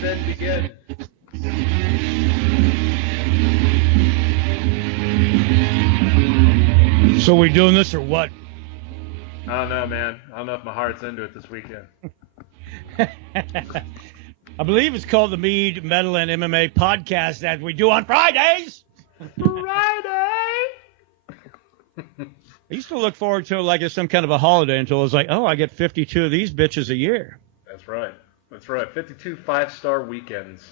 said begin. So we doing this or what? I don't know, man. I don't know if my heart's into it this weekend. I believe it's called the Mead, Metal, and MMA podcast that we do on Fridays. Friday! I used to look forward to it like it's some kind of a holiday until it was like, oh, I get 52 of these bitches a year. That's right. That's right. 52 five-star weekends.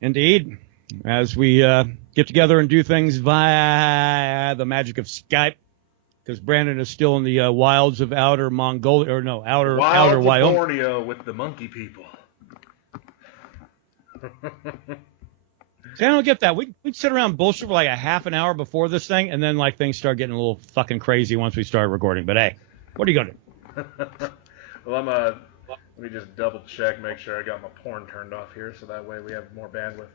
Indeed. As we get together and do things via the magic of Skype, because Brandon is still in the wilds of outer Mongolia, or no, outer Wyoming. Borneo with the monkey people. See, I don't get that. We'd sit around bullshit for like a half an hour before this thing, and then like things start getting a little fucking crazy once we start recording. But hey, what are you gonna do? Well, let me just double check, make sure I got my porn turned off here, so that way we have more bandwidth.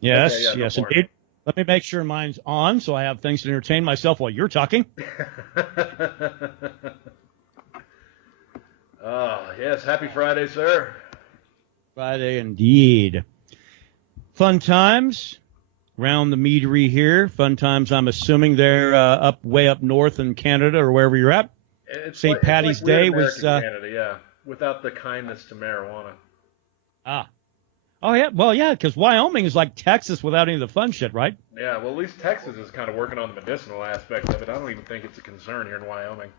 Yes, okay, yes, no indeed. Let me make sure mine's on, so I have things to entertain myself while you're talking. Yes, happy Friday, sir. Friday, indeed. Fun times around the meadery here. Fun times, I'm assuming they're way up north in Canada or wherever you're at. St. Paddy's Day was... Canada, yeah, without the kindness to marijuana. Oh, yeah. Well, yeah, because Wyoming is like Texas without any of the fun shit, right? Yeah, well, at least Texas is kind of working on the medicinal aspect of it. I don't even think it's a concern here in Wyoming.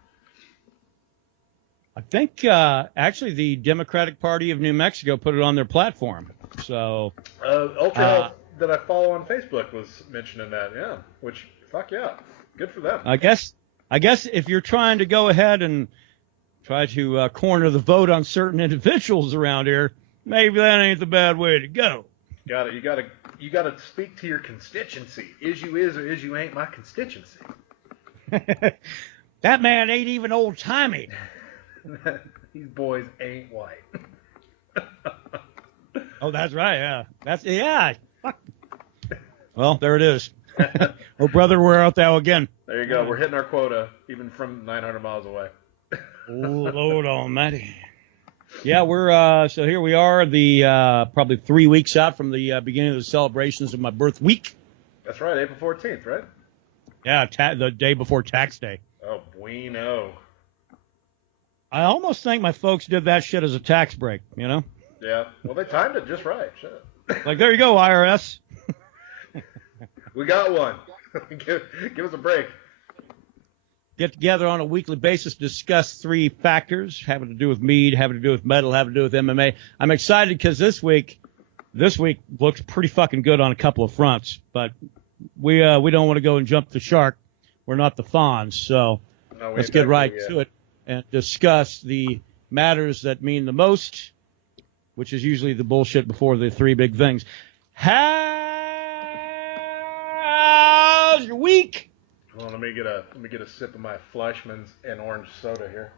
I think, actually, the Democratic Party of New Mexico put it on their platform. So, Ultra Health that I follow on Facebook was mentioning that, yeah. Which, fuck yeah, good for them. I guess if you're trying to go ahead and try to corner the vote on certain individuals around here, maybe that ain't the bad way to go. You gotta speak to your constituency. Is you is or is you ain't my constituency. That man ain't even old timey. These boys ain't white. Oh, that's right. Yeah. Fuck. Well, there it is. Oh, brother, we're out there again. There you go. We're hitting our quota, even from 900 miles away. Oh, Lord Almighty. Yeah, we're so here we are, the probably 3 weeks out from the beginning of the celebrations of my birth week. That's right, April 14th, right? Yeah, the day before tax day. Oh, bueno. I almost think my folks did that shit as a tax break, you know? Yeah, well, they timed it just right. Shit. Like, there you go, IRS. We got one. Give us a break. Get together on a weekly basis, discuss three factors having to do with mead, having to do with metal, having to do with MMA. I'm excited because this week looks pretty fucking good on a couple of fronts, but we don't want to go and jump the shark. We're not the fawns, so let's get right to it and discuss the matters that mean the most, which is usually the bullshit before the three big things. How's your week? Well, let me get a sip of my Fleischmann's and orange soda here.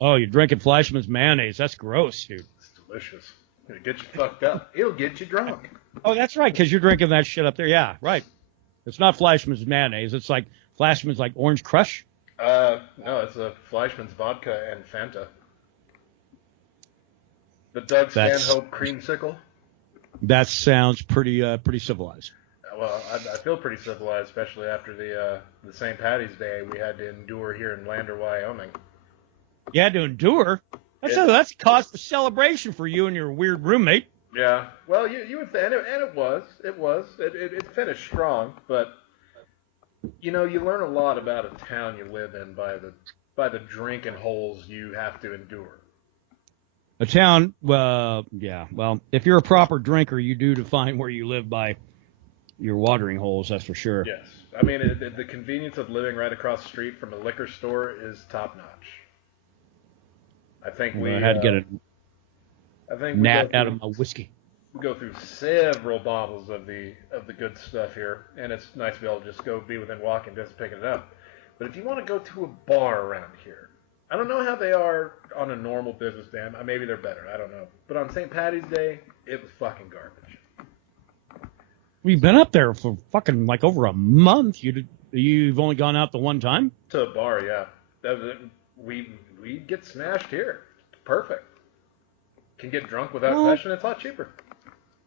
Oh, you're drinking Fleischmann's mayonnaise. That's gross, dude. It's delicious. It'll get you fucked up. It'll get you drunk. Oh, that's right, because you're drinking that shit up there. Yeah, right. It's not Fleischmann's mayonnaise. It's like Fleischmann's like Orange Crush. No, it's a Fleischmann's vodka and Fanta. The Doug Stanhope creamsicle. That sounds pretty civilized. Well, I feel pretty civilized, especially after the St. Paddy's Day we had to endure here in Lander, Wyoming. You had to endure? That's a cause for celebration for you and your weird roommate. Yeah. Well, you would think, and it was. It finished strong, but you know, you learn a lot about a town you live in by the drinking holes you have to endure. A town, yeah. Well, if you're a proper drinker, you do define where you live by your watering holes, that's for sure. Yes. I mean, the convenience of living right across the street from a liquor store is top notch. I think I had to get a gnat out of my whiskey. We go through several bottles of the good stuff here, and it's nice to be able to just go be within walking distance picking it up. But if you want to go to a bar around here, I don't know how they are on a normal business day. Maybe they're better. I don't know. But on St. Paddy's Day, it was fucking garbage. We've been up there for fucking like over a month. You've only gone out the one time? To a bar, yeah. We get smashed here. Perfect. can get drunk without Well, question. It's a lot cheaper.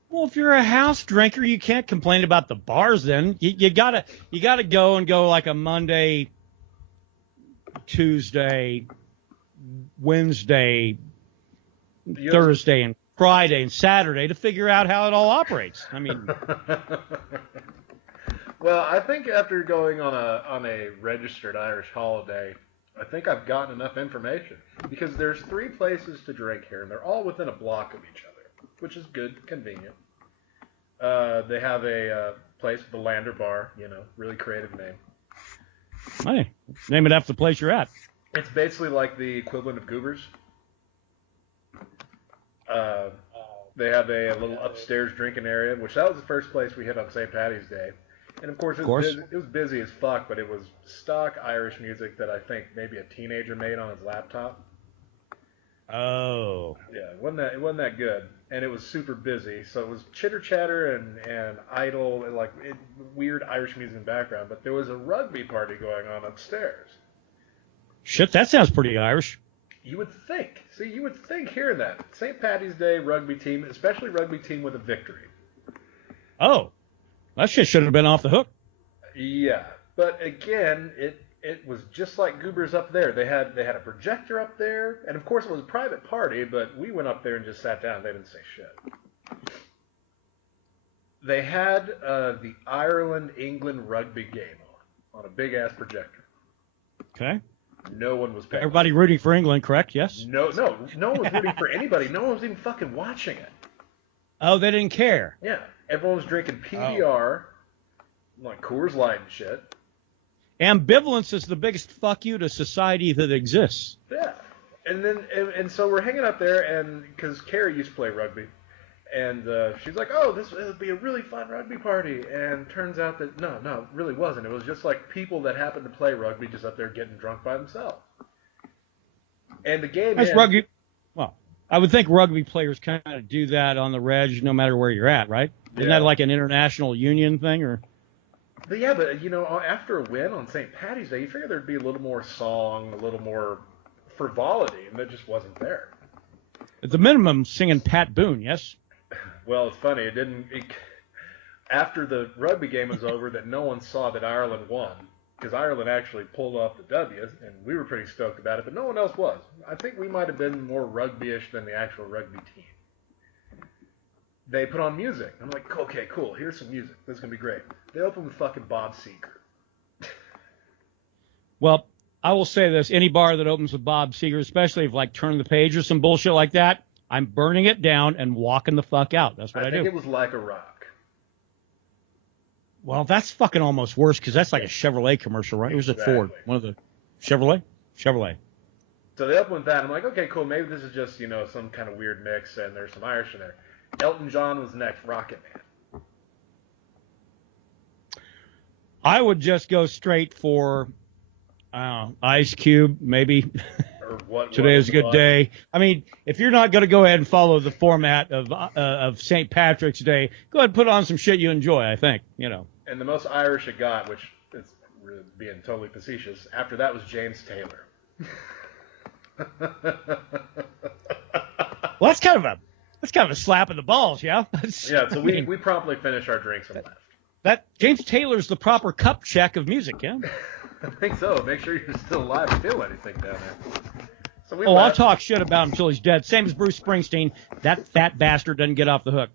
Well, if you're a house drinker, you can't complain about the bars. Then you gotta go like a Monday, Tuesday, Wednesday, Thursday, and Friday and Saturday to figure out how it all operates. I mean, well, I think after going on a registered Irish holiday, I think I've gotten enough information because there's 3 places to drink here, and they're all within a block of each other, which is good, convenient. They have a place, the Lander Bar, really creative name. Hey, name it after the place you're at. It's basically like the equivalent of Goobers. They have a little upstairs drinking area, which that was the first place we hit on St. Paddy's Day. And of course, it was busy as fuck, but it was stock Irish music that I think maybe a teenager made on his laptop. Oh. Yeah, it wasn't that good, and it was super busy. So it was chitter chatter and idle and weird Irish music in the background. But there was a rugby party going on upstairs. Shit, that sounds pretty Irish. You would think. See, you would think hearing that St. Paddy's Day rugby team, especially rugby team with a victory. Oh, that shit should have been off the hook. Yeah, but again, it was just like Goobers up there. They had a projector up there, and of course it was a private party, but we went up there and just sat down. They didn't say shit. They had the Ireland-England rugby game on a big-ass projector. Okay. No one was paying. Everybody rooting for England, correct? Yes? No one was rooting for anybody. No one was even fucking watching it. Oh, they didn't care. Yeah, everyone was drinking PBR, like Coors Light and shit. Ambivalence is the biggest fuck you to society that exists. Yeah, and so we're hanging up there, and because Carrie used to play rugby, and she's like, "Oh, this would be a really fun rugby party," and turns out that no, it really wasn't. It was just like people that happened to play rugby just up there getting drunk by themselves. And the game That's rugby. Well, I would think rugby players kind of do that on the reg, no matter where you're at, right? Isn't that like an international union thing, or? But yeah, but after a win on St. Paddy's Day, you figure there'd be a little more song, a little more frivolity, and that just wasn't there. At the minimum, singing Pat Boone, yes? Well, it's funny. After the rugby game was over, that no one saw that Ireland won, because Ireland actually pulled off the W, and we were pretty stoked about it, but no one else was. I think we might have been more rugby-ish than the actual rugby team. They put on music. I'm like, okay, cool. Here's some music. This is going to be great. They open with fucking Bob Seger. Well, I will say this. Any bar that opens with Bob Seger, especially if Turn the Page or some bullshit like that, I'm burning it down and walking the fuck out. That's what I do. I think it was Like a Rock. Well, that's fucking almost worse because that's like a Chevrolet commercial, right? It was at Ford. One of the Chevrolet. So they open with that. I'm like, okay, cool. Maybe this is just, some kind of weird mix and there's some Irish in there. Elton John was next, Rocket Man. I would just go straight for Ice Cube, maybe. Or what? Today is a good day. I mean, if you're not going to go ahead and follow the format of St. Patrick's Day, go ahead and put on some shit you enjoy, I think, And the most Irish it got, which is being totally facetious, after that was James Taylor. Well, that's kind of a slap in the balls, yeah? Yeah, so we promptly finished our drinks and left. That James Taylor's the proper cup check of music, yeah? I think so. Make sure you're still alive and feel anything down there. So we left. I'll talk shit about him until he's dead. Same as Bruce Springsteen. That fat bastard doesn't get off the hook.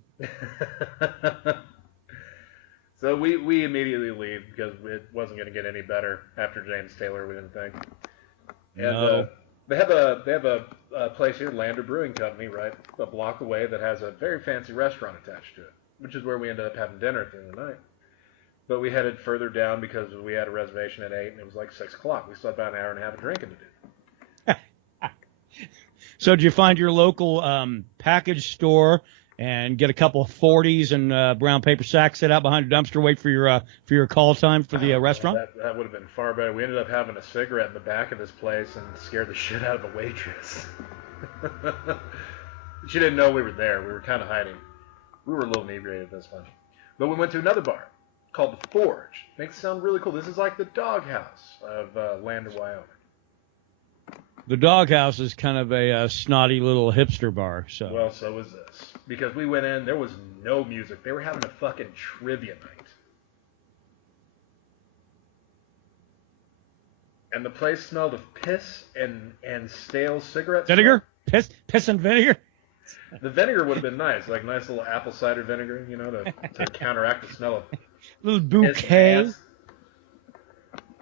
So we immediately leave because it wasn't going to get any better after James Taylor, we didn't think. And no. They have a place here, Lander Brewing Company, right, a block away that has a very fancy restaurant attached to it, which is where we ended up having dinner at the end of the night. But we headed further down because we had a reservation at 8, and it was like 6 o'clock. We still had about an hour and a half of drinking to do. So did you find your local package store and get a couple of 40s and brown paper sacks set out behind a dumpster, wait for your call time for the restaurant? That would have been far better. We ended up having a cigarette in the back of this place and scared the shit out of a waitress. She didn't know we were there. We were kind of hiding. We were a little inebriated at this point. But we went to another bar called The Forge. Makes it sound really cool. This is like the doghouse of Lander, Wyoming. The Doghouse is kind of a snotty little hipster bar. So. Well, so was this. Because we went in, there was no music. They were having a fucking trivia night. And the place smelled of piss and stale cigarettes. Vinegar? Piss and vinegar? The vinegar would have been nice, like nice little apple cider vinegar, to counteract the smell of little bouquet.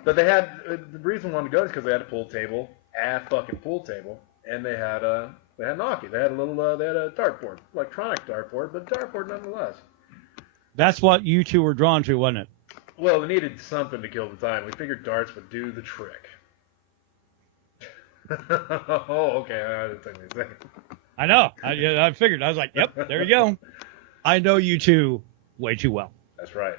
But they had, the reason we wanted to go is because they had a pool table, and they had hockey. They had a dartboard, electronic dartboard, but dartboard nonetheless. That's what you two were drawn to, wasn't it? Well, we needed something to kill the time. We figured darts would do the trick. Oh, okay. That took me a second. I know. I figured. I was like, yep, there you go. I know you two way too well. That's right.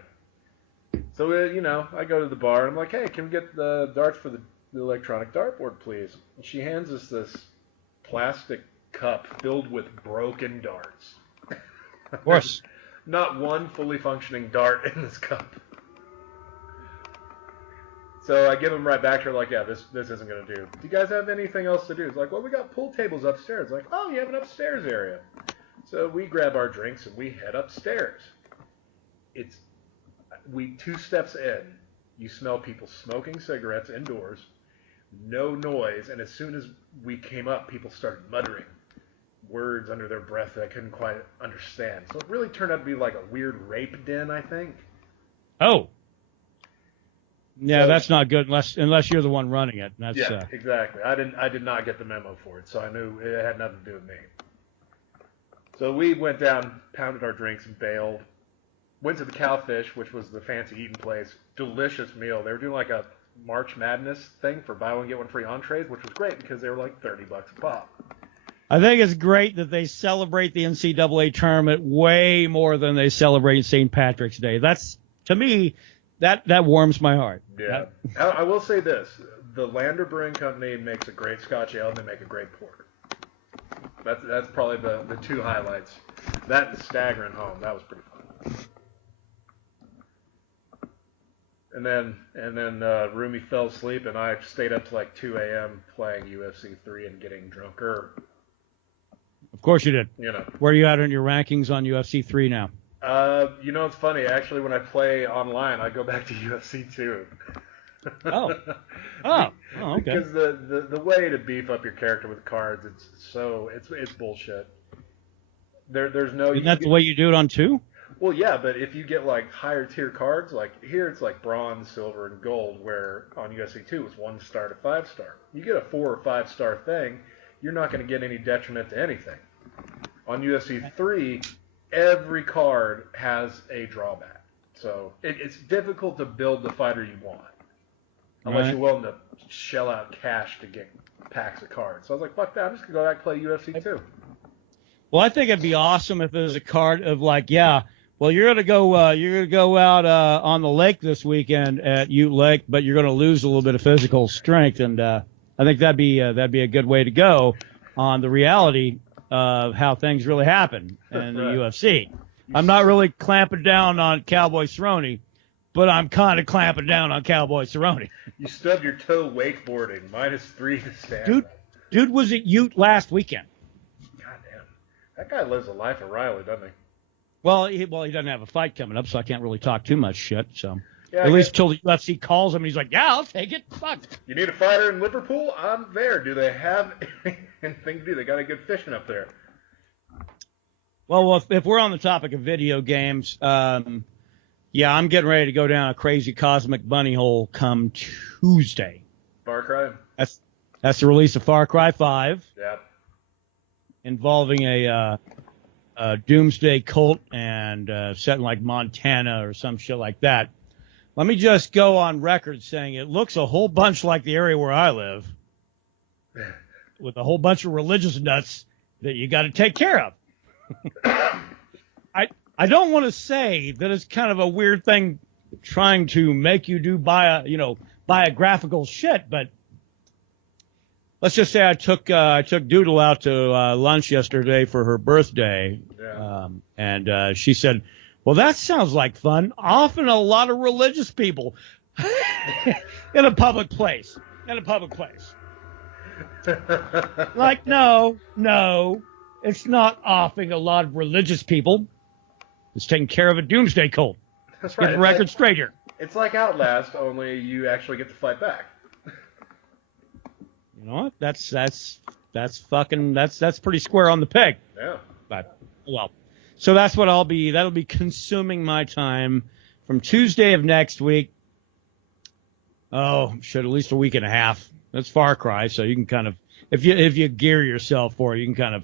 So, I go to the bar. And I'm like, hey, can we get the darts for the electronic dartboard, please? And she hands us this plastic cup filled with broken darts. Of course. Not one fully functioning dart in this cup. So I give them right back to her, like, yeah, this isn't going to do. Do you guys have anything else to do? It's like, well, we got pool tables upstairs. Like, oh, you have an upstairs area. So we grab our drinks and we head upstairs. Two steps in, you smell people smoking cigarettes indoors, no noise, and as soon as we came up, people started muttering words under their breath that I couldn't quite understand. So it really turned out to be like a weird rape den, I think. Oh. Yeah, so, that's not good unless you're the one running it. That's, yeah, exactly. I did not get the memo for it, so I knew it had nothing to do with me. So we went down, pounded our drinks, and bailed. Went to the Cowfish, which was the fancy eating place. Delicious meal. They were doing like a March Madness thing for buy one get one free entrees, which was great because they were like $30 a pop. I think it's great that they celebrate the NCAA tournament way more than they celebrate St. Patrick's Day. That's, to me, that warms my heart. Yeah. I will say this. The Lander Brewing Company makes a great Scotch ale, and they make a great porter. That's probably the two highlights. That and staggering home. That was pretty fun. And then Rumi fell asleep, and I stayed up to like 2 a.m. playing UFC 3 and getting drunker. Of course you did. Where are you at in your rankings on UFC 3 now? It's funny. Actually, when I play online, I go back to UFC 2. Oh, okay. Because the way to beef up your character with cards, it's bullshit. There's no. Isn't that the way you do it on 2? Well, yeah, but if you get like higher tier cards, like here it's like bronze, silver, and gold, where on UFC 2 it's 1 star to 5 star. You get a 4 or 5 star thing, you're not going to get any detriment to anything. On UFC 3, every card has a drawback, so it's difficult to build the fighter you want, unless you're willing to shell out cash to get packs of cards. So I was like, fuck that, I'm just going to go back and play UFC 2. Well, I think it'd be awesome if there's a card of like, yeah, well, you're gonna go out on the lake this weekend at Ute Lake, but you're gonna lose a little bit of physical strength, and I think that'd be a good way to go on the reality of how things really happen in the UFC. I'm not really clamping down on Cowboy Cerrone, but I'm kind of clamping down on Cowboy Cerrone. You stubbed your toe wakeboarding, -3 to stand. Dude was at Ute last weekend. Goddamn, that guy lives a life of Riley, doesn't he? Well, he doesn't have a fight coming up, so I can't really talk too much shit. So yeah, at least until the UFC calls him, and he's like, "Yeah, I'll take it." Fuck. You need a fighter in Liverpool? I'm there. Do they have anything to do? They got a good fishing up there. Well, if we're on the topic of video games, yeah, I'm getting ready to go down a crazy cosmic bunny hole come Tuesday. Far Cry. That's the release of Far Cry 5. Yeah. Involving a doomsday cult and set in like Montana or some shit like that. Let me just go on record saying it looks a whole bunch like the area where I live, with a whole bunch of religious nuts that you got to take care of. I don't want to say that it's kind of a weird thing trying to make you do biographical shit, but let's just say I took Doodle out to lunch yesterday for her birthday, and she said, "Well, that sounds like fun. Often a lot of religious people in a public place." Like, no, it's not offing a lot of religious people. It's taking care of a doomsday cult. That's Get right. the record straight here. It's like Outlast, only you actually get to fight back. You know what? That's pretty square on the peg. Yeah. But well, so that's what that'll be consuming my time from Tuesday of next week. Oh, shit, at least a week and a half. That's Far Cry, so you can kind of, if you gear yourself for it, you can kind of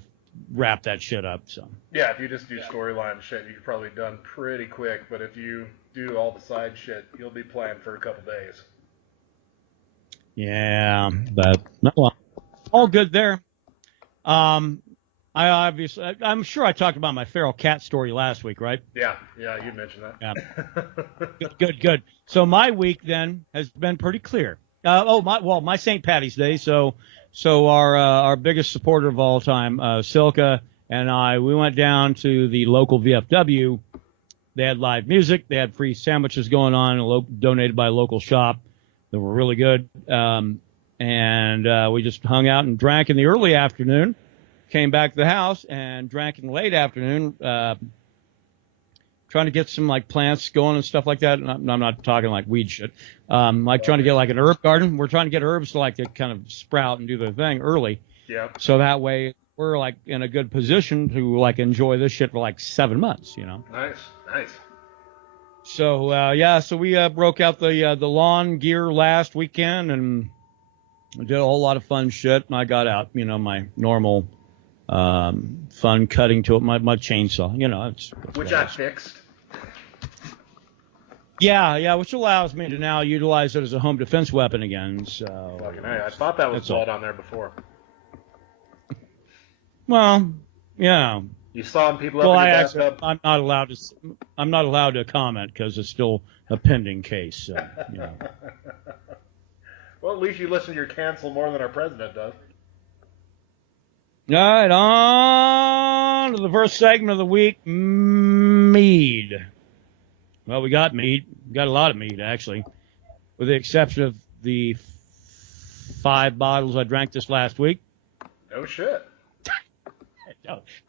wrap that shit up. So yeah, if you just do storyline shit, you're probably done pretty quick. But if you do all the side shit, you'll be playing for a couple days. yeah, but no, well, all good there. I'm sure I talked about my feral cat story last week, right? Yeah, you mentioned that. Yeah. Good. So my week then has been pretty clear. My St. Paddy's Day. So our biggest supporter of all time, Silka and we went down to the local VFW. They had live music. They had free sandwiches going on, donated by a local shop that were really good. And we just hung out and drank in the early afternoon. Came back to the house and drank in the late afternoon, trying to get some like plants going and stuff like that. And I'm not talking like weed shit. Like trying to get like an herb garden. We're trying to get herbs to like to kind of sprout and do their thing early. Yeah. So that way we're like in a good position to like enjoy this shit for like 7 months, you know. Nice. So so we broke out the lawn gear last weekend and did a whole lot of fun shit. And I got out, my normal fun cutting to it, my chainsaw, which I fixed. Yeah, which allows me to now utilize it as a home defense weapon again. So Fucking hey, I thought that was blood on there before. Well, yeah. You saw people up in your bathtub? I'm not allowed to comment because it's still a pending case. So, Well, at least you listen to your cancel more than our president does. All right, on to the first segment of the week, Mead. Well, we got Mead. We got a lot of Mead, actually, with the exception of the 5 bottles I drank this last week. No shit.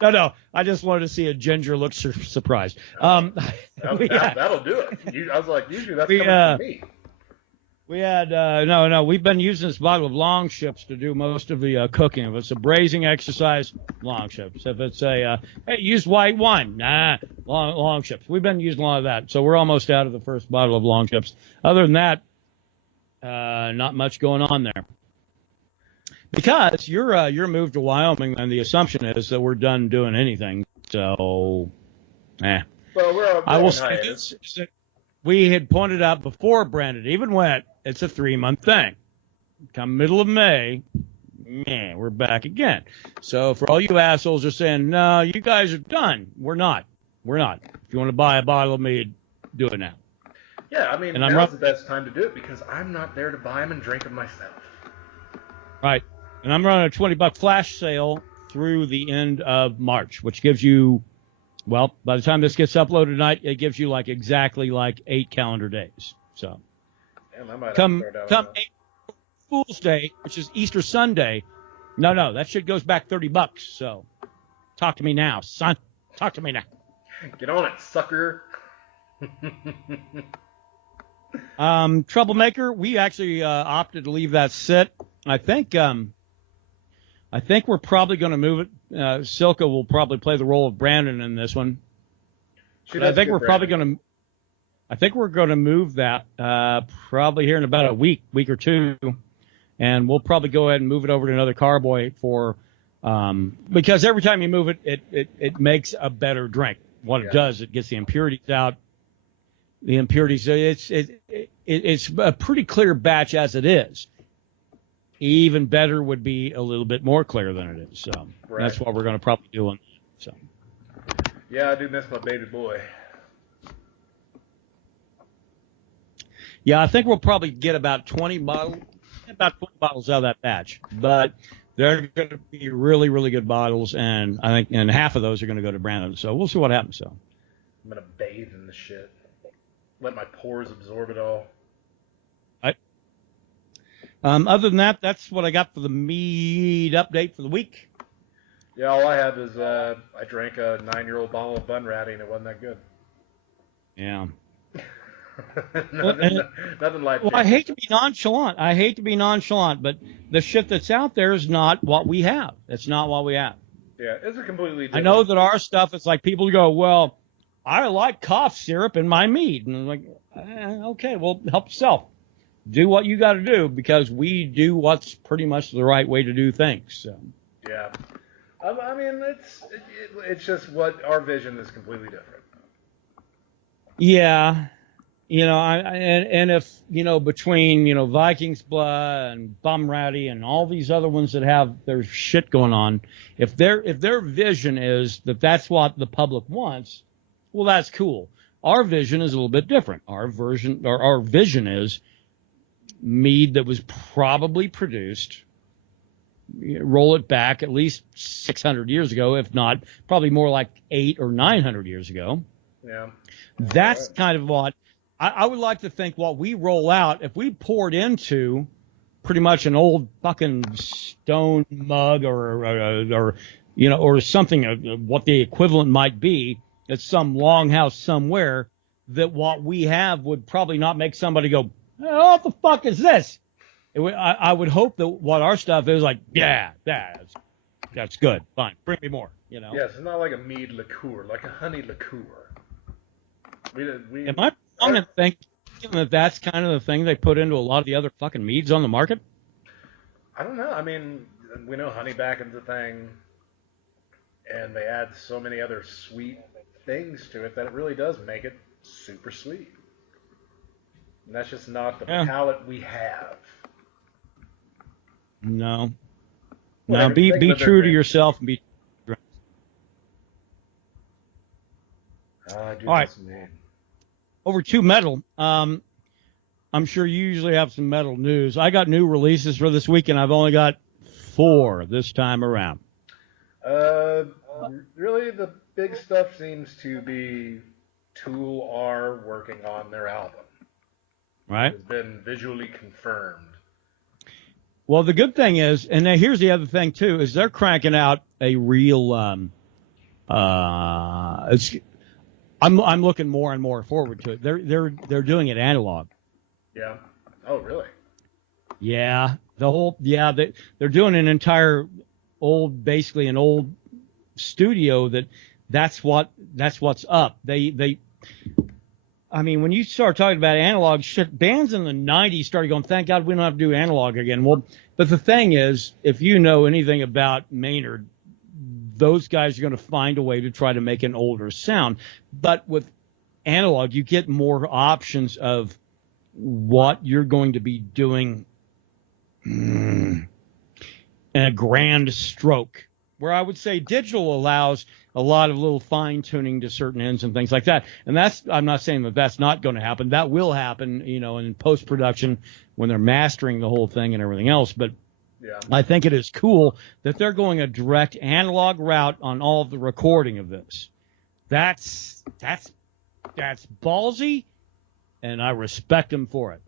No. I just wanted to see a Ginger look surprised. That'll do it. I was like, usually that's coming from me. We had we've been using this bottle of long ships to do most of the cooking. If it's a braising exercise, long ships. If it's hey, use white wine, long ships. We've been using a lot of that, so we're almost out of the first bottle of long ships. Other than that, not much going on there. Because you're moved to Wyoming, and the assumption is that we're done doing anything. So, Well, we're I will say this. We had pointed out before Brandon even went, it's a 3-month thing. Come middle of May, we're back again. So for all you assholes who are saying, no, you guys are done. We're not. If you want to buy a bottle of Mead, do it now. Yeah, I mean, now's the best time to do it because I'm not there to buy them and drink them myself. Right. And I'm running a $20 flash sale through the end of March, which gives you, well, by the time this gets uploaded tonight, it gives you exactly 8 calendar days. So come April Fool's Day, which is Easter Sunday. No, that shit goes back $30. So talk to me now, son. Talk to me now. Get on it, sucker. Troublemaker, we actually opted to leave that sit. I think we're probably going to move it. Silka will probably play the role of Brandon in this one. I think we're going to move that probably here in about a week or two, and we'll probably go ahead and move it over to another carboy because every time you move it, it makes a better drink. What it does, it gets the impurities out. The impurities, it's a pretty clear batch as it is. Even better would be a little bit more clear than it is. So That's what we're going to probably do on that. So. Yeah, I do miss my baby boy. Yeah, I think we'll probably get about 20 bottles out of that batch. But they're going to be really, really good bottles, and I think half of those are going to go to Brandon. So we'll see what happens. So I'm going to bathe in the shit. Let my pores absorb it all. Other than that, that's what I got for the Mead update for the week. Yeah, all I had was I drank a 9-year-old bottle of Bun Ratty and it wasn't that good. Yeah. Nothing like Well, I hate to be nonchalant, but the shit that's out there is not what we have. It's not what we have. Yeah, it's a completely different. I know that our stuff, it's like people go, well, I like cough syrup in my mead. And I'm like, okay, well, help yourself. Do what you got to do because we do what's pretty much the right way to do things. So. Yeah. I mean, it's just what our vision is completely different. Yeah. And if, between, Vikings Blood and Bum Ratty and all these other ones that have their shit going on, if their vision is that that's what the public wants, well, that's cool. Our vision is a little bit different. Our vision is mead that was probably produced, roll it back at least 600 years ago, if not probably more like 800 or 900 years ago. Yeah. That's kind of what I would like to think what we roll out, if we poured into pretty much an old fucking stone mug or something, what the equivalent might be at some longhouse somewhere, that what we have would probably not make somebody go, oh, what the fuck is this? I would hope that what our stuff is like, yeah, that's good. Fine. Bring me more, Yes, it's not like a mead liqueur, like a honey liqueur. Am I wrong in thinking that that's kind of the thing they put into a lot of the other fucking meads on the market? I don't know. I mean, we know honey backen's a thing, and they add so many other sweet things to it that it really does make it super sweet. And that's just not the palate we have. No. Now be true to yourself and be. All right. Over to metal. I'm sure you usually have some metal news. I got new releases for this week, and I've only got 4 this time around. Really, the big stuff seems to be Tool are working on their album. Right. It's been visually confirmed. Well, the good thing is, and now here's the other thing too, is they're cranking out a real. I'm looking more and more forward to it. They're doing it analog. Yeah. Oh, really? Yeah. They're doing an entire basically an old studio that's what's up. I mean, when you start talking about analog shit, bands in the 90s started going, thank God we don't have to do analog again. Well, but the thing is, if you know anything about Maynard, those guys are going to find a way to try to make an older sound. But with analog, you get more options of what you're going to be doing in a grand stroke. Where I would say digital allows a lot of little fine-tuning to certain ends and things like that. And I'm not saying that that's not going to happen. That will happen, in post-production when they're mastering the whole thing and everything else. But yeah. I think it is cool that they're going a direct analog route on all of the recording of this. That's ballsy, and I respect them for it.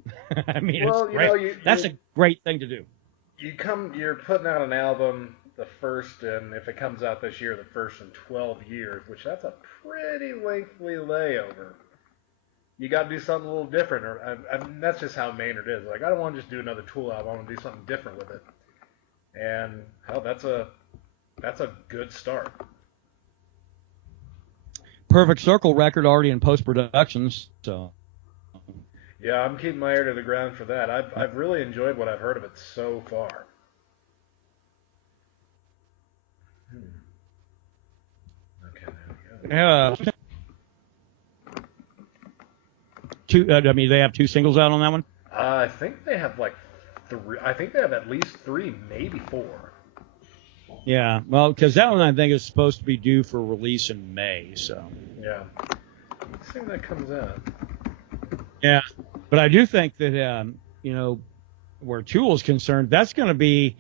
I mean, it's great. That's a great thing to do. You're putting out an album, the first, and if it comes out this year, the first in 12 years, which that's a pretty lengthy layover. You got to do something a little different, and that's just how Maynard is. Like, I don't want to just do another Tool album. I want to do something different with it. And hell, that's a good start. Perfect Circle record already in post-productions, so. Yeah, I'm keeping my ear to the ground for that. I've really enjoyed what I've heard of it so far. Okay, there we go. They have 2 singles out on that one? I think they have like 3. I think they have at least 3, maybe 4. Yeah, well, because that one I think is supposed to be due for release in May, so. Yeah. Let's see when that comes out. Yeah, but I do think that, where Tool is concerned, that's going to be,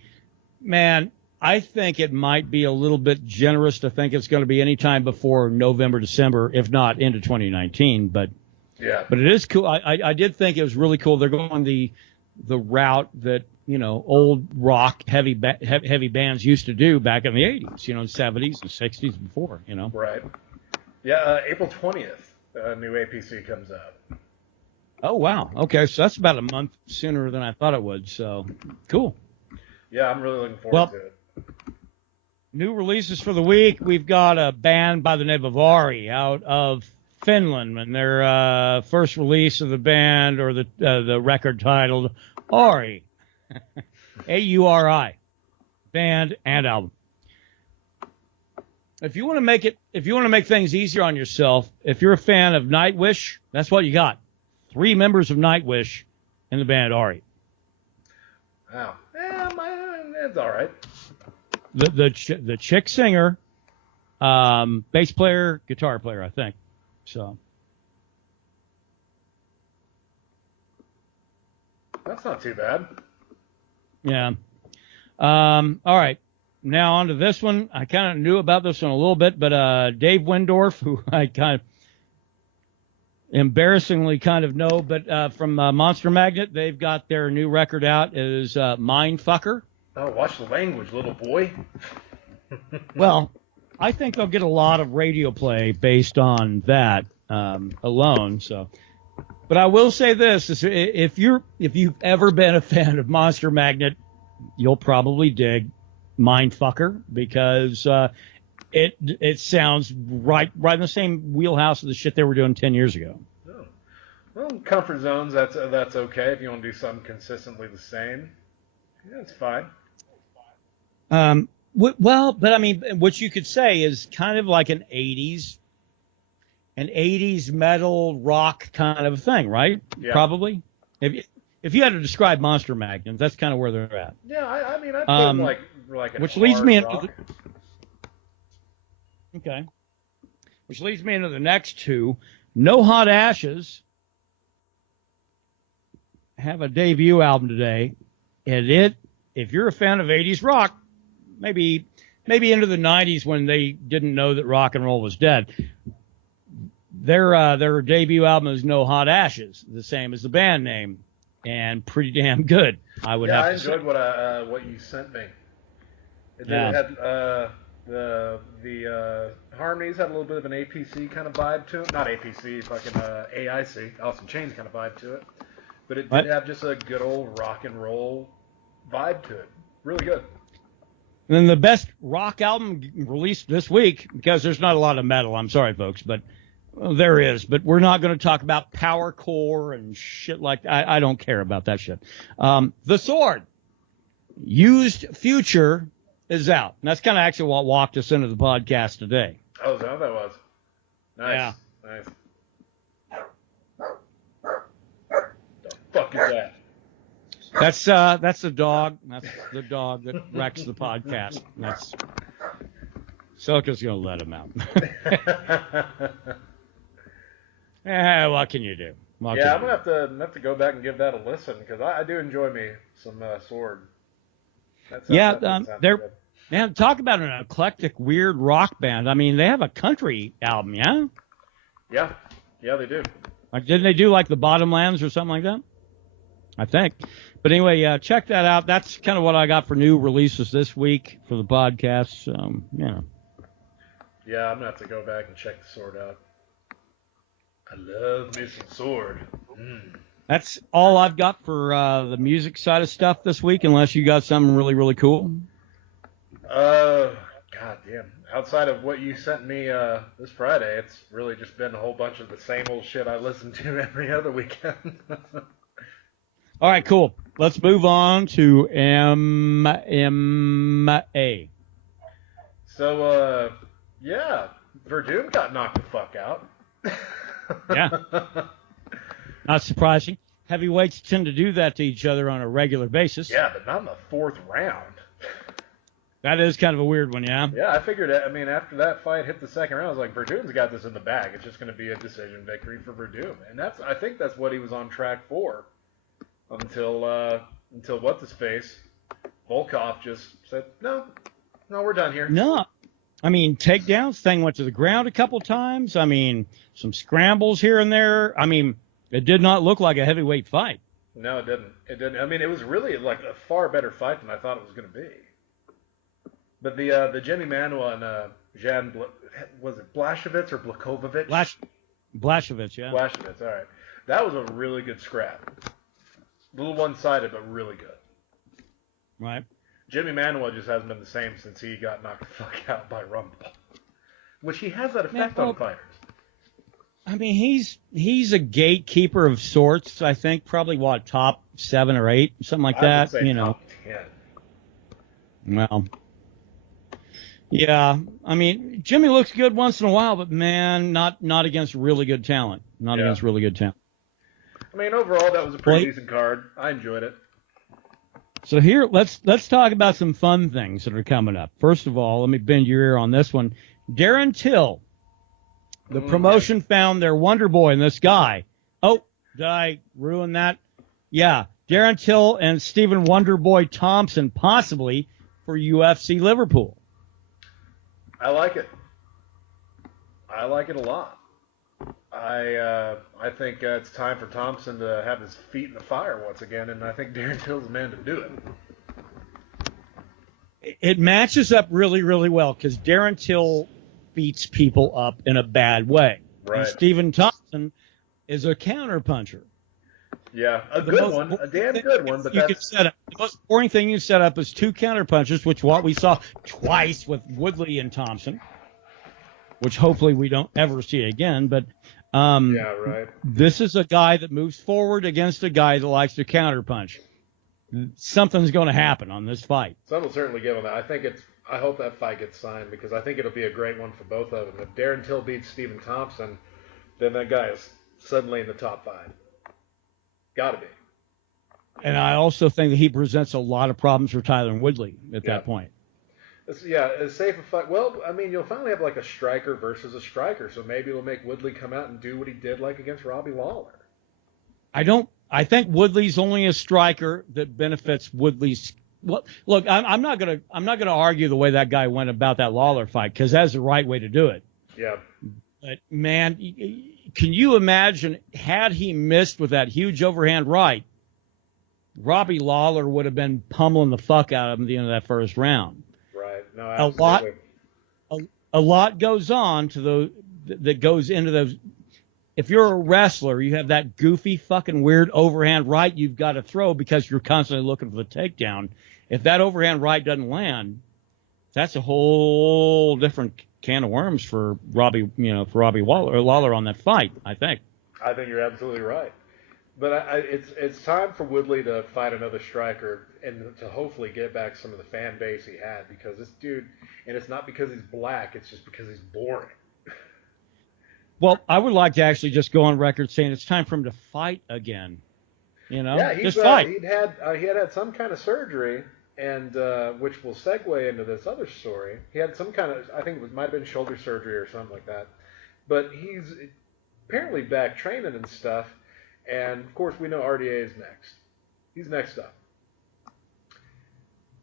man, I think it might be a little bit generous to think it's going to be any time before November, December, if not into 2019, but. Yeah. But it is cool. I did think it was really cool. They're going the route that old rock heavy bands used to do back in the 80s, 70s and 60s before, Right. Yeah, April 20th, a new APC comes out. Oh, wow. Okay, so that's about a month sooner than I thought it would, so cool. Yeah, I'm really looking forward to it. New releases for the week. We've got a band by the name of Ari out of Finland, and their first release of the band, or the record titled Ari, Auri, band and album. If you want to make things easier on yourself, if you're a fan of Nightwish, that's what you got. 3 members of Nightwish in the band Ari. Wow. Yeah, it's all right. The chick singer, bass player, guitar player, I think. So that's not too bad. Yeah. All right. Now on to this one. I kind of knew about this one a little bit, but Dave Windorf, who I kind of embarrassingly kind of know, but from Monster Magnet, they've got their new record out. It is Mindfucker. Oh, watch the language, little boy. Well, I think they'll get a lot of radio play based on that alone. So, but I will say this: if you've ever been a fan of Monster Magnet, you'll probably dig Mindfucker, because it sounds right in the same wheelhouse of the shit they were doing 10 years ago. Oh. Well, comfort zones, that's okay if you want to do something consistently the same. Yeah, it's fine. Well, but I mean, what you could say is kind of like an 80s metal rock kind of thing, right? Yeah. Probably. If you had to describe Monster Magnet, that's kind of where they're at. Yeah, I mean, I'd put them like a which leads me into rock. Okay. Which leads me into the next two. No Hot Ashes have a debut album today, and if you're a fan of 80s rock, maybe into the 90s when they didn't know that rock and roll was dead, their debut album is No Hot Ashes, the same as the band name, and pretty damn good. I enjoyed what you sent me. It had the harmonies had a little bit of an APC kind of vibe to it. Not APC, fucking AIC, Alice in Chains kind of vibe to it. But it did have just a good old rock and roll vibe to it. Really good. And then the best rock album released this week, because there's not a lot of metal, I'm sorry, folks, but there is. But we're not going to talk about power core and shit like that. I don't care about that shit. The Sword, Used Future, is out. And that's kind of actually what walked us into the podcast today. Oh, is that what that was? Nice. Yeah. Nice. The fuck is that? That's the dog. That's the dog that wrecks the podcast. That's Silka's gonna let him out. What can you do? I'm gonna have to go back and give that a listen, because I do enjoy me some Sword. Talk about an eclectic, weird rock band. I mean, they have a country album, yeah? Yeah, they do. Like, didn't they do like the Bottomlands or something like that? I think. But anyway, check that out. That's kind of what I got for new releases this week for the podcast. Yeah. Yeah, I'm going to have to go back and check the Sword out. I love me some Sword. That's all I've got for the music side of stuff this week, unless you got something really, really cool. God damn. Outside of what you sent me this Friday, it's really just been a whole bunch of the same old shit I listen to every other weekend. All right, cool. Let's move on to MMA. So, Verdum got knocked the fuck out. Yeah. Not surprising. Heavyweights tend to do that to each other on a regular basis. Yeah, but not in the 4th round. That is kind of a weird one, yeah? Yeah, I figured, after that fight hit the 2nd round, I was like, Verdum's got this in the bag. It's just going to be a decision victory for Verdum. And I think that's what he was on track for. Until what's-his-face, Volkov just said, no, we're done here. No. I mean, takedowns, thing went to the ground a couple times. I mean, some scrambles here and there. I mean, it did not look like a heavyweight fight. No, it didn't. It didn't. I mean, it was really like a far better fight than I thought it was going to be. But the Jimmy Manuel and was it Blachowicz or Blakovic? Blachowicz, yeah. Blachowicz, all right. That was a really good scrap. A little one-sided, but really good. Right. Jimmy Manuel just hasn't been the same since he got knocked the fuck out by Rumble. Which he has that effect on fighters. I mean, he's a gatekeeper of sorts, I think. Probably, top 7 or 8, something like that. I would say top 10. Well, yeah. I mean, Jimmy looks good once in a while, but man, not against really good talent. Not against really good talent. I mean, overall, that was a pretty decent card. I enjoyed it. So here, let's talk about some fun things that are coming up. First of all, let me bend your ear on this one. Darren Till, the promotion found their Wonder Boy in this guy. Oh, did I ruin that? Yeah, Darren Till and Stephen Wonderboy Thompson possibly for UFC Liverpool. I like it. I like it a lot. I think it's time for Thompson to have his feet in the fire once again, and I think Darren Till's the man to do it. It matches up really, really well because Darren Till beats people up in a bad way. Right. And Stephen Thompson is a counterpuncher. Yeah, a damn good one. But the most boring thing you set up is 2 counterpunchers, which what we saw twice with Woodley and Thompson, which hopefully we don't ever see again. But yeah, right. This is a guy that moves forward against a guy that likes to counterpunch. Something's going to happen on this fight. Some will certainly give him that. I hope that fight gets signed because I think it'll be a great one for both of them. If Darren Till beats Stephen Thompson, then that guy is suddenly in the top 5. Got to be. And I also think that he presents a lot of problems for Tyler Woodley at that point. It's safe a fight. Well, I mean, you'll finally have like a striker versus a striker, so maybe it'll make Woodley come out and do what he did like against Robbie Lawler. I think Woodley's only a striker that benefits Woodley's. Well, look, I'm not gonna argue the way that guy went about that Lawler fight because that's the right way to do it. Yeah. But man, can you imagine had he missed with that huge overhand right, Robbie Lawler would have been pummeling the fuck out of him at the end of that first round. Right. No, absolutely. A lot goes on that goes into those. If you're a wrestler, you have that goofy fucking weird overhand right you've got to throw because you're constantly looking for the takedown. If that overhand right doesn't land, that's a whole different can of worms for Robbie Lawler on that fight, I think. I think you're absolutely right. But it's time for Woodley to fight another striker and to hopefully get back some of the fan base he had because this dude, and it's not because he's black, it's just because he's boring. Well, I would like to actually just go on record saying it's time for him to fight again. Yeah, just fight. He had some kind of surgery, and which will segue into this other story. He had some kind of, I think it might have been shoulder surgery or something like that. But he's apparently back training and stuff. And of course, we know RDA is next. He's next up.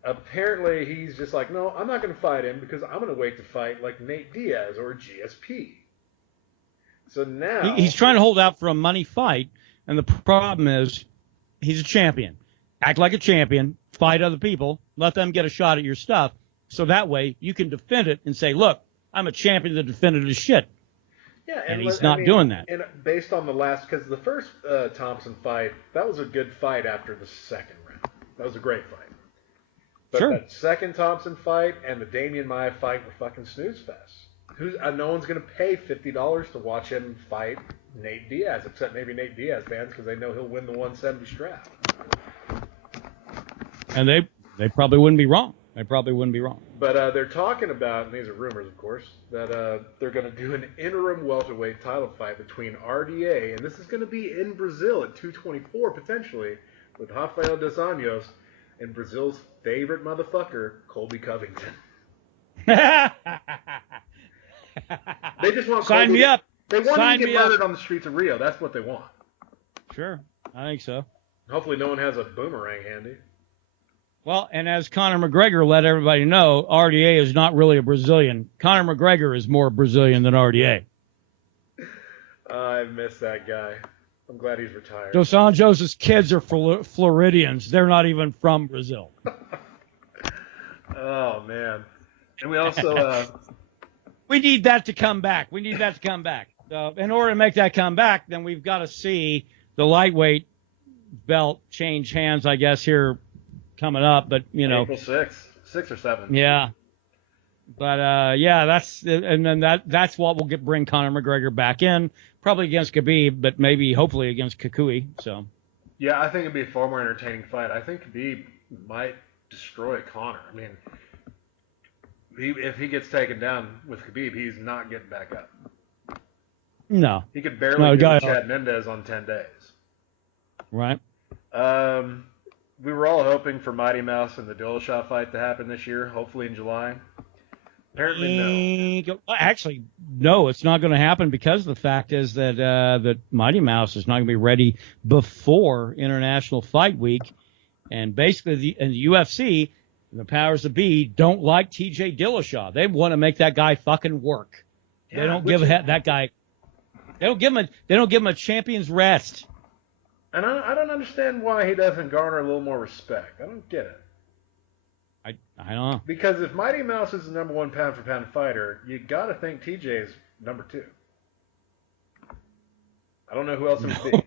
Apparently, he's just like, no, I'm not going to fight him because I'm going to wait to fight like Nate Diaz or GSP. So now he's trying to hold out for a money fight, and the problem is he's a champion. Act like a champion, fight other people, let them get a shot at your stuff, so that way you can defend it and say, look, I'm a champion that defended his shit. Yeah, and he's not doing that. And based on the last, because the first Thompson fight, that was a good fight after the second round. That was a great fight. But that second Thompson fight and the Damian Maia fight were fucking snooze fests. No one's going to pay $50 to watch him fight Nate Diaz, except maybe Nate Diaz fans because they know he'll win the 170 strap. And they probably wouldn't be wrong. They probably wouldn't be wrong. But they're talking about, and these are rumors, of course, that they're going to do an interim welterweight title fight between RDA, and this is going to be in Brazil at 224 potentially, with Rafael dos Anjos and Brazil's favorite motherfucker, Colby Covington. They just want Sign me up. They want him to get murdered on the streets of Rio. That's what they want. Sure, I think so. Hopefully no one has a boomerang handy. Well, and as Conor McGregor let everybody know, RDA is not really a Brazilian. Conor McGregor is more Brazilian than RDA. I miss that guy. I'm glad he's retired. Dos Anjos' kids are Floridians. They're not even from Brazil. Oh, man. And we also... we need that to come back. So in order to make that come back, then we've got to see the lightweight belt change hands, I guess, here coming up. But, April 6th. 6 or 7. Yeah. But, that's what will bring Conor McGregor back in, probably against Khabib, but maybe, hopefully, against Kukui. So. Yeah, I think it'd be a far more entertaining fight. I think Khabib might destroy Conor. I mean, if he gets taken down with Khabib, he's not getting back up. No. He could barely do Chad Mendez on 10 days. Right. We were all hoping for Mighty Mouse and the Dillashaw fight to happen this year, hopefully in July. Apparently, no. Actually, no, it's not going to happen because the fact is that that Mighty Mouse is not going to be ready before International Fight Week. And basically, in the UFC, the powers that be don't like TJ Dillashaw. They want to make that guy fucking work. Yeah, they don't give that guy. They don't give him a champion's rest. And I don't understand why he doesn't garner a little more respect. I don't get it. I don't know. Because if Mighty Mouse is the number 1 pound-for-pound fighter, you got to think TJ is number 2. I don't know who else it would be.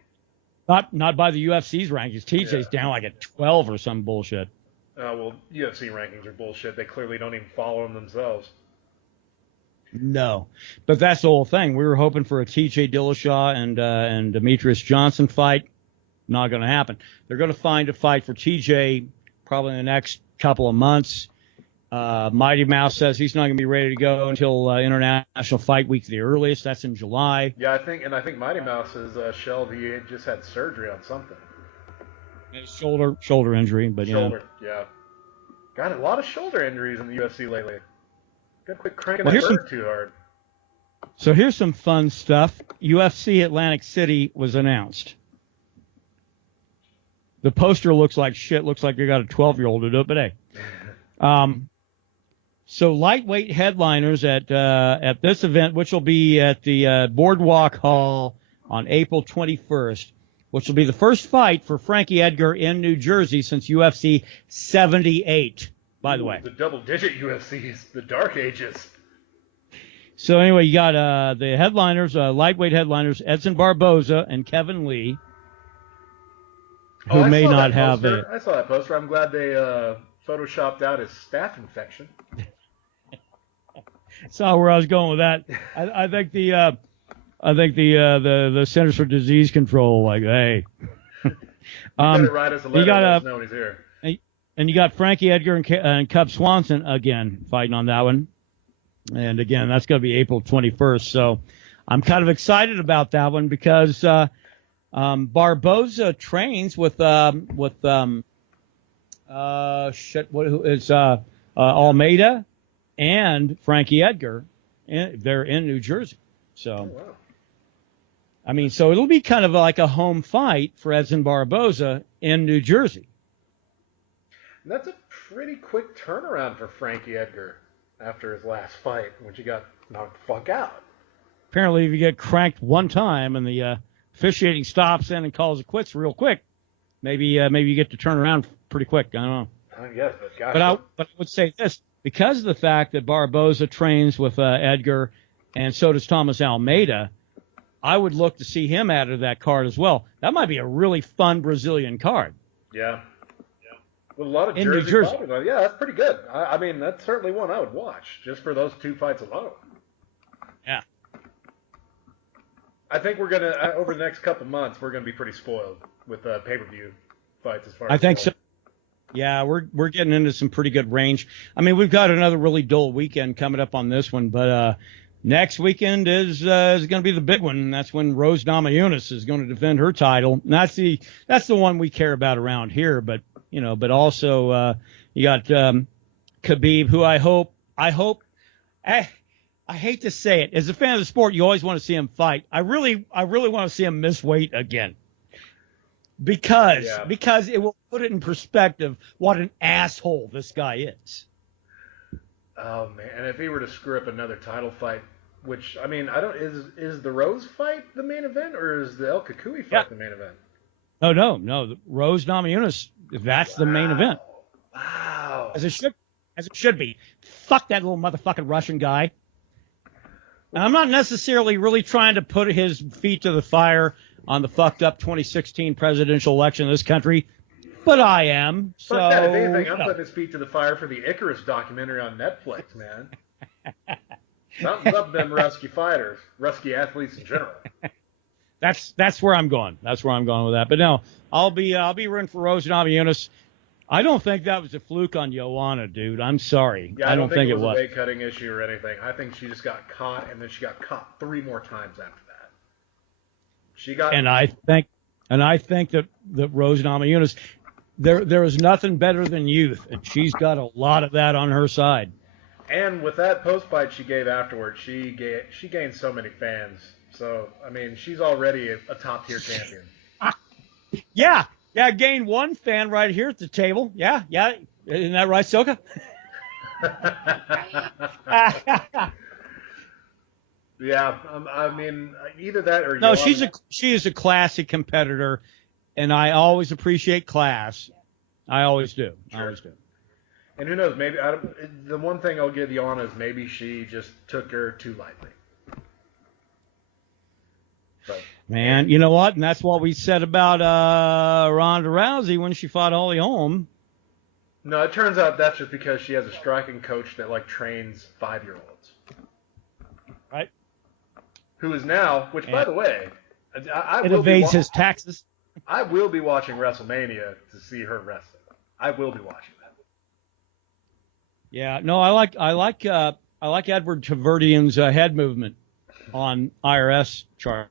Not by the UFC's rankings. TJ's down like at 12 or some bullshit. Well, UFC rankings are bullshit. They clearly don't even follow them themselves. No, but that's the whole thing. We were hoping for a TJ Dillashaw and Demetrius Johnson fight. Not going to happen. They're going to find a fight for TJ probably in the next couple of months. Mighty Mouse says he's not going to be ready to go until International Fight Week, the earliest. That's in July. Yeah, I think Mighty Mouse is shelved. He just had surgery on something. Shoulder injury, but yeah. Got a lot of shoulder injuries in the UFC lately. Got to quit cranking that bird too hard. So here's some fun stuff. UFC Atlantic City was announced. The poster looks like shit. Looks like you got a 12-year-old to do it, but hey. So lightweight headliners at this event, which will be at the Boardwalk Hall on April 21st, which will be the first fight for Frankie Edgar in New Jersey since UFC 78, by the way. The double-digit UFCs, the dark ages. So anyway, you got the headliners, lightweight headliners, Edson Barboza and Kevin Lee. Who may not have it. I saw that poster. I'm glad they photoshopped out his staph infection. Saw where I was going with that. I think the Centers for Disease Control, like, hey. Better write us a letter. Let us know when he's here. And you got Frankie Edgar and Cub Swanson again fighting on that one. And again, that's going to be April 21st. So I'm kind of excited about that one because Barboza trains with Almeida and Frankie Edgar. They're in New Jersey. So, oh, wow. I mean, so it'll be kind of like a home fight for Edson Barboza in New Jersey. That's a pretty quick turnaround for Frankie Edgar after his last fight, when he got knocked the fuck out. Apparently, if you get cranked one time and the officiating stops in and calls it quits real quick, maybe you get to turn around pretty quick. I don't know. Yes, but gosh. But I would say this, because of the fact that Barboza trains with Edgar and so does Thomas Almeida, I would look to see him added to that card as well. That might be a really fun Brazilian card. Yeah. With a lot of in New Jersey. Yeah, that's pretty good. I mean, that's certainly one I would watch, just for those two fights alone. Yeah. I think we're going to, over the next couple months, we're going to be pretty spoiled with pay-per-view fights as far as I think so. Yeah, we're getting into some pretty good range. I mean, we've got another really dull weekend coming up on this one, but next weekend is going to be the big one. And that's when Rose Namajunas is going to defend her title. And that's the one we care about around here. But but also you got Khabib, who I hate to say it, as a fan of the sport, you always want to see him fight. I really want to see him miss weight again. Because it will put it in perspective what an asshole this guy is. Oh, man. And if he were to screw up another title fight, Which, I mean, I don't is the Rose fight the main event, or is the El Kukui fight the main event? No. The Rose Namajunas, that's the main event. Wow. As it should be. Fuck that little motherfucking Russian guy. And I'm not necessarily really trying to put his feet to the fire on the fucked up 2016 presidential election in this country, but I am. So, Fuck that. If anything, I'm putting his feet to the fire for the Icarus documentary on Netflix, man. Something's up them Rusky fighters, Rusky athletes in general. That's where I'm going. That's where I'm going with that. But no, I'll be rooting for Rose Namajunas. I don't think that was a fluke on Joanna, dude. I'm sorry. Yeah, I don't think it was a weight cutting issue or anything. I think she just got caught, and then she got caught 3 more times after that. She got. And I think that Rose Namajunas, there is nothing better than youth, and she's got a lot of that on her side. And with that post fight she gave afterwards, she gained so many fans. So I mean, she's already a top tier champion. Yeah, gained 1 fan right here at the table. Yeah, isn't that right, Soka? Yeah, I mean, either that or no. She is a classy competitor, and I always appreciate class. I always do. Sure. I always do. And who knows? Maybe the one thing I'll give Joanna is maybe she just took her too lightly. But, man, you know what? And that's what we said about Ronda Rousey when she fought Holly Holm. No, it turns out that's just because she has a striking coach that trains 5-year-olds. Right. Who is now, which by the way, it evades his taxes. I will be watching WrestleMania to see her wrestling. I will be watching that. Yeah, no, I like Edward Taverdian's head movement on IRS charges.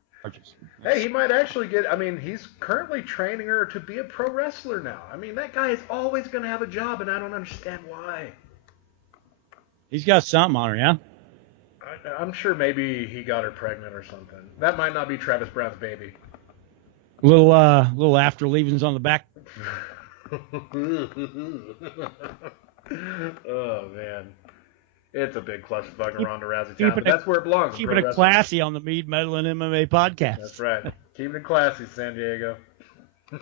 Hey, he might actually get. I mean, he's currently training her to be a pro wrestler now. I mean, that guy is always going to have a job, and I don't understand why. He's got something on her, yeah. I'm sure maybe he got her pregnant or something. That might not be Travis Brown's baby. Little after leavings on the back. Oh man, it's a big clusterfuck in Ronda Rousey town, but that's where it belongs. Keeping it classy on the Mead, Metal, and MMA podcast. That's right. Keeping it classy, San Diego.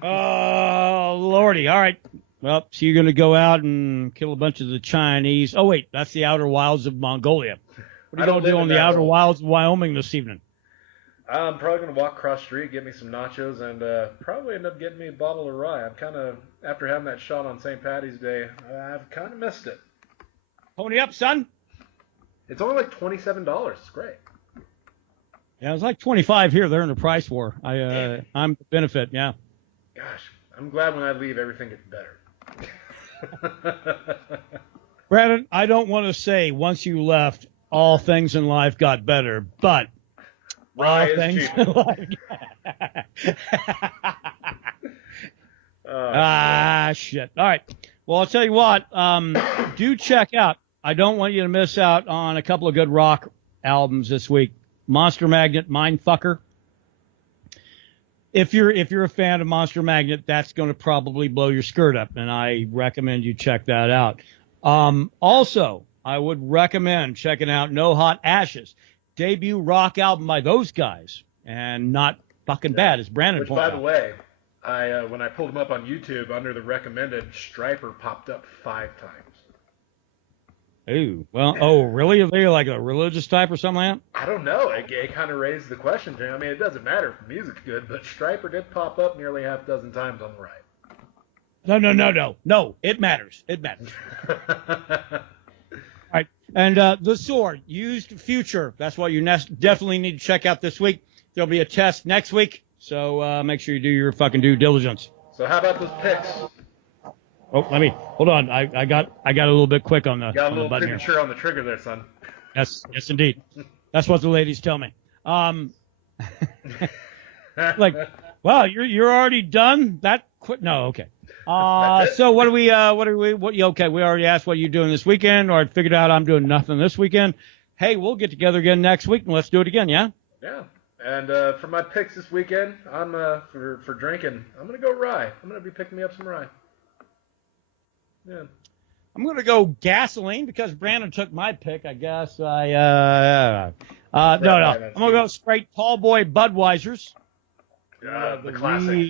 Oh lordy! All right. Well, so you're going to go out and kill a bunch of the Chinese. Oh wait, that's the outer wilds of Mongolia. What are you going to do on the outer wilds of Wyoming this evening? I'm probably going to walk across the street, get me some nachos, and probably end up getting me a bottle of rye. I'm kind of, after having that shot on St. Paddy's Day, I've kind of missed it. Pony up, son. It's only like $27. It's great. Yeah, it's like 25 here. They're in the price war. I'm the benefit, yeah. Gosh, I'm glad when I leave, everything gets better. Brandon, I don't want to say once you left, all things in life got better, but rye all things in life. Shit. All right. Well, I'll tell you what. Do check out. I don't want you to miss out on a couple of good rock albums this week. Monster Magnet, Mindfucker. If you're a fan of Monster Magnet, that's going to probably blow your skirt up, and I recommend you check that out. Also, I would recommend checking out No Hot Ashes, debut rock album by those guys, and not fucking bad, as Brandon pointed out. Which, by the way, when I pulled them up on YouTube, under the recommended, Striper popped up 5 times. Ooh, well, oh, really? Are they like a religious type or something like that? I don't know. It kind of raised the question to me. I mean, it doesn't matter if the music's good, but Striper did pop up nearly half a dozen times on the right. No, it matters. It matters. All right, and The Sword, used future. That's what you definitely need to check out this week. There'll be a test next week, so make sure you do your fucking due diligence. So how about those picks? Oh, hold on. I got a little bit quick on the got a little little button premature here. on the trigger there, son. Yes, indeed. That's what the ladies tell me. Like, wow, you're already done? That quick? No, okay. So what we okay, we already asked what you're doing this weekend, or I figured out I'm doing nothing this weekend. Hey, we'll get together again next week and let's do it again, yeah? Yeah. And for my picks this weekend, I'm for drinking, I'm gonna go rye. I'm gonna be picking me up some rye. Yeah. I'm gonna go gasoline because Brandon took my pick. I guess I No. I'm going to go straight tall boy Budweiser's. The classic.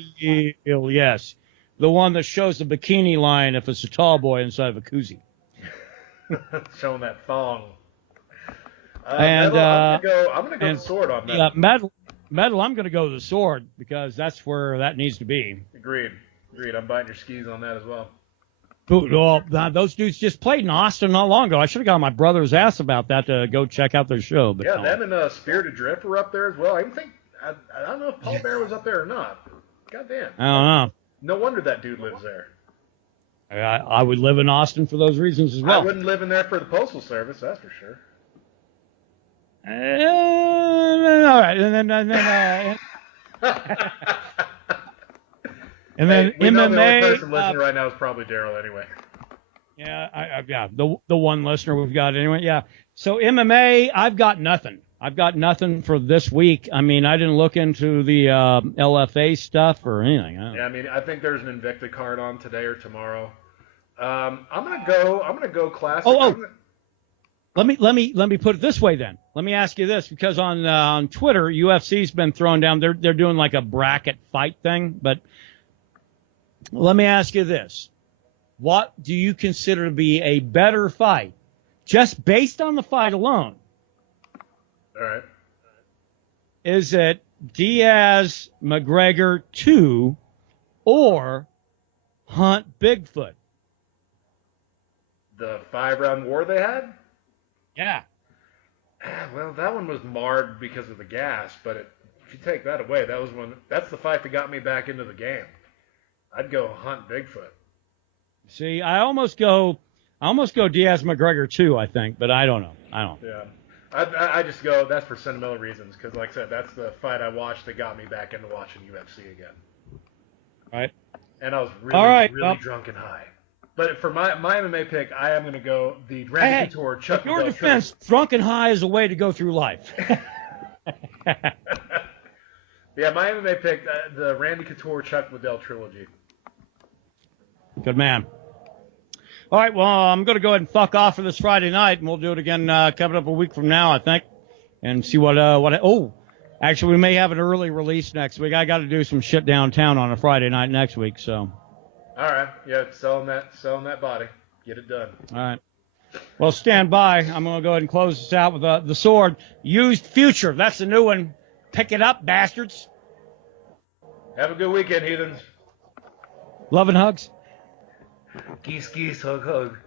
Yes. The one that shows the bikini line if it's a tall boy inside of a koozie. Showing that thong. And Metal, I'm gonna go sword on metal. Yeah, metal. I'm gonna go the sword because that's where that needs to be. Agreed. I'm biting your skis on that as well. Well, those dudes just played in Austin not long ago. I should have got my brother's ass about that to go check out their show. But yeah, them and Spirited Drift were up there as well. I don't know if Paul Bear was up there or not. Goddamn. I don't know. No wonder that dude lives there. I would live in Austin for those reasons as well. I wouldn't live in there for the Postal Service, that's for sure. All right, and then we know MMA. The only person listening right now is probably Daryl anyway. Yeah, the one listener we've got anyway. Yeah. So MMA, I've got nothing. I've got nothing for this week. I mean, I didn't look into the LFA stuff or anything. I think there's an Invicta card on today or tomorrow. I'm gonna go classic. Let me put it this way then. Let me ask you this, because on Twitter, UFC's been thrown down. They're doing like a bracket fight thing, but let me ask you this. What do you consider to be a better fight, just based on the fight alone? All right. Is it Diaz McGregor 2 or Hunt Bigfoot? The 5-round war they had? Yeah. Well, that one was marred because of the gas, but if you take that away, that's the fight that got me back into the game. I'd go Hunt Bigfoot. See, I almost go Diaz McGregor 2, I think, but I don't know. Yeah. I just go, that's for sentimental reasons, because like I said, that's the fight I watched that got me back into watching UFC again. All right. And I was really drunk and high. But for my MMA pick, I am going to go the Randy Couture Chuck Liddell. Your defense, drunk and high is a way to go through life. Yeah, my MMA pick, the Randy Couture Chuck Liddell trilogy. Good man. All right, well, I'm going to go ahead and fuck off for this Friday night, and we'll do it again coming up a week from now, I think, and see actually, we may have an early release next week. I got to do some shit downtown on a Friday night next week, so. All right, yeah, selling that body. Get it done. All right. Well, stand by. I'm going to go ahead and close this out with the sword. Used Future. That's the new one. Pick it up, bastards. Have a good weekend, heathens. Love and hugs. Geese, hug, hug.